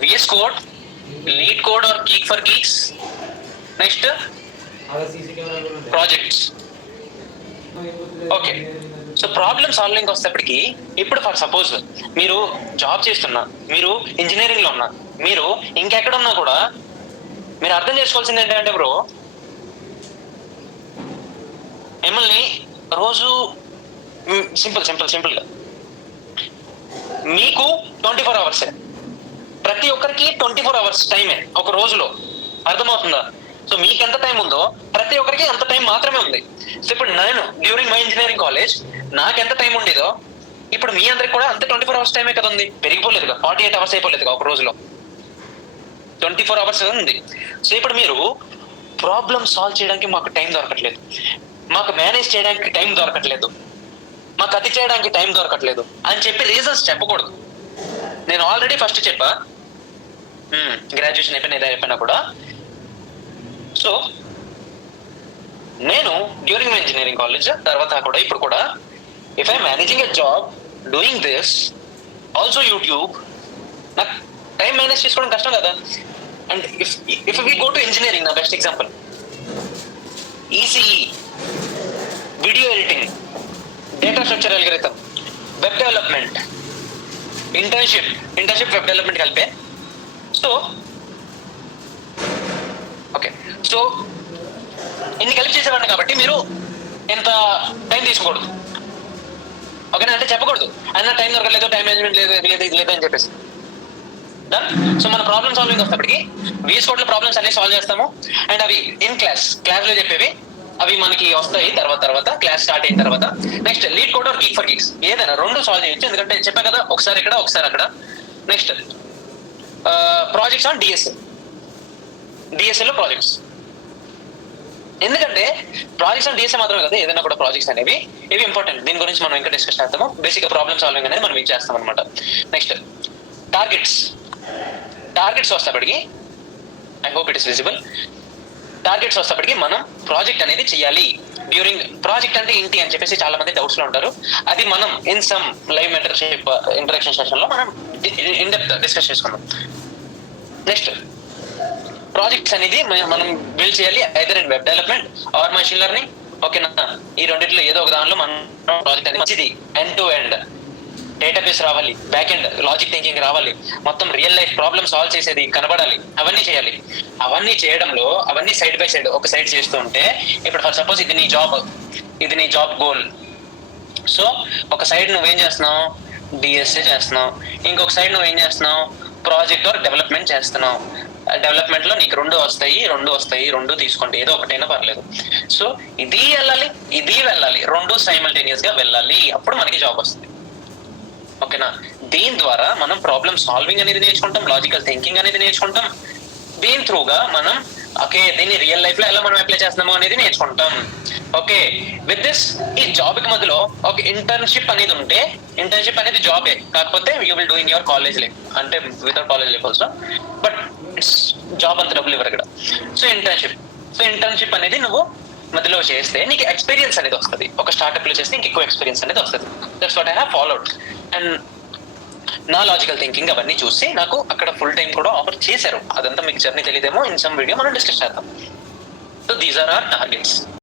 VS Code, Lead Code or Geek for Geeks. Next, projects. Okay, so problem solving వస్తేప్పటికి ఇప్పుడు for suppose మీరు job చేస్తున్నా, మీరు ఇంజనీరింగ్లో ఉన్నా, మీరు ఇంకెక్కడ ఉన్నా కూడా మీరు అర్థం చేసుకోవాల్సింది ఏంటంటే బ్రో, మిమ్మల్ని రోజు సింపుల్గా మీకు 24 అవర్సే, ప్రతి ఒక్కరికి 24 అవర్స్ టైమే ఒక రోజులో. అర్థమవుతుందా? సో మీకు ఎంత టైం ఉందో ప్రతి ఒక్కరికి అంత టైం మాత్రమే ఉంది. సో ఇప్పుడు నేను డ్యూరింగ్ మై ఇంజనీరింగ్ కాలేజ్ నాకు ఎంత టైం ఉండేదో ఇప్పుడు మీ అందరికి కూడా అంత 24 అవర్స్ టైమే కదా ఉంది. పెరిగిపోలేదుగా, 48 అవర్స్ అయిపోలేదుగా ఒక రోజులో, 24 అవర్స్ ఉంది. సో ఇప్పుడు మీరు ప్రాబ్లమ్ సాల్వ్ చేయడానికి మాకు టైం దొరకట్లేదు, మాకు మేనేజ్ చేయడానికి టైం దొరకట్లేదు, మాకు అది చేయడానికి టైం దొరకట్లేదు అని చెప్పి రీజన్స్ చెప్పకూడదు. నేను ఆల్రెడీ ఫస్ట్ చెప్పా, గ్రాడ్యుయేషన్ అయిపోయినా కూడా. సో నేను డ్యూరింగ్ మై ఇంజనీరింగ్ కాలేజ్ తర్వాత కూడా ఇప్పుడు కూడా if I managing a job doing this also YouTube, నాకు టైం మేనేజ్ చేసుకోవడం కష్టం కదా. And if we go to engineering, నా best example ECE, video editing, data structure algorithm, web development, internship web development కలిపే. సో ఓకే, సో ఇన్ని కలిపి చేసేవాడిని కాబట్టి మీరు ఎంత టైం తీసుకోకూడదు, ఓకేనా? అంటే చెప్పకూడదు అన్న టైం దొరకలేదు, టైం మేనేజ్మెంట్ లేదు అని చెప్పేసి. డన్. సో మన ప్రాబ్లమ్ సాల్వింగ్ వస్తేప్పటికి VS Code లో ప్రాబ్లమ్స్ అన్ని సాల్వ్ చేస్తాము. అండ్ అవి ఇన్ క్లాస్లో చెప్పేవి అవి మనకి వస్తాయి తర్వాత క్లాస్ స్టార్ట్ అయిన తర్వాత. Next LeetCode or GeeksforGeeks, ఏదైనా రెండు సాల్వ్ చేయొచ్చు, ఎందుకంటే చెప్పా కదా ఒకసారి ఇక్కడ ఒకసారి అక్కడ. నెక్స్ట్ ప్రాజెక్ట్స్ ఆన్ డిఎస్ఏలో ప్రాజెక్ట్స్, ఎందుకంటే ప్రాజెక్ట్స్ ఆన్ డిఎస్ఏ మాత్రమే కదా, ఏదైనా కూడా ప్రాజెక్ట్స్ అనేవి ఇవి ఇంపార్టెంట్. దీని గురించి మనం ఇంకా డిస్కస్ చేస్తాము. బేసిక్గా ప్రాబ్లమ్ సాల్వింగ్ అనేది మనం ఇది చేస్తాం అనమాట. నెక్స్ట్ టార్గెట్స్ వస్తేప్పటికి, I hope it is visible. Targets వస్తేప్పటికి మనం ప్రాజెక్ట్ అనేది చేయాలి. డ్యూరింగ్ ప్రాజెక్ట్ అంటే ఏంటి అని చెప్పేసి చాలా మంది డౌట్స్ లో ఉంటారు. అది మనం in some live mentorship interaction session లో మనం ఇన్ డెప్త్ డిస్కస్ చేసుకుందాం. నెక్స్ట్ ప్రాజెక్ట్స్ అనేది మనం బిల్డ్ చేయాలి either in web development or machine learning, ఓకేనా? ఈ రెండింటిలో ఏదో ఒక దానిలో మనం ప్రాజెక్ట్ అనేది మంచిది, ఎండ్ టు ఎండ్ డేటాబేస్ రావాలి, బ్యాక్ ఎండ్ లాజిక్ థింకింగ్ రావాలి, మొత్తం రియల్ లైఫ్ ప్రాబ్లమ్ సాల్వ్ చేసేది కనబడాలి, అవన్నీ చేయాలి. అవన్నీ చేయడంలో అవన్నీ సైడ్ బై సైడ్ ఒక సైడ్ చేస్తూ ఉంటే, ఇప్పుడు ఫర్ సపోజ్ ఇది నీ జాబ్ గోల్. సో ఒక సైడ్ నువ్వేం చేస్తున్నావు, డిఎస్ఏ చేస్తున్నావు, ఇంకొక సైడ్ నువ్వేం చేస్తున్నావు, ప్రాజెక్ట్ ఆర్ డెవలప్మెంట్ చేస్తున్నావు. డెవలప్మెంట్ లో నీకు రెండు వస్తాయి, రెండు తీసుకోండి, ఏదో ఒకటైనా పర్లేదు. సో ఇది వెళ్ళాలి, రెండు సైమల్టేనియస్ గా వెళ్ళాలి, అప్పుడు మనకి జాబ్ వస్తుంది, ఓకేనా? దీని ద్వారా మనం ప్రాబ్లమ్ సాల్వింగ్ అనేది నేర్చుకుంటాం, లాజికల్ థింకింగ్ అనేది నేర్చుకుంటాం. దీని త్రూగా మనం ఓకే దీన్ని రియల్ లైఫ్ లో ఎలా మనం అప్లై చేస్తున్నాము అనేది నేర్చుకుంటాం. ఓకే, విత్ దిస్ ఈ జాబ్ కి మధ్యలో ఒక ఇంటర్న్షిప్ అనేది ఉంటే, ఇంటర్న్షిప్ అనేది జాబే, కాకపోతే you will do in your college life, అంటే without college life also, but it's job అంత డబ్బులు ఇవ్వరు ఇక్కడ. సో ఇంటర్న్షిప్ అనేది నువ్వు మధ్యలో చేస్తే నీకు ఎక్స్పీరియన్స్ అనేది వస్తుంది. ఒక స్టార్ట్అప్ లో చేస్తే నీకు ఎక్కువ ఎక్స్పీరియన్స్ అనేది వస్తుంది. That's what I have followed. And నా లాజికల్ థింకింగ్ అవన్నీ చూసి నాకు అక్కడ ఫుల్ టైం కూడా ఆఫర్ చేశారు. అదంతా మీకు జర్నీ తెలియదేమో, ఇన్ సమ్ వీడియో మనం డిస్కస్ చేద్దాం. So these are our targets.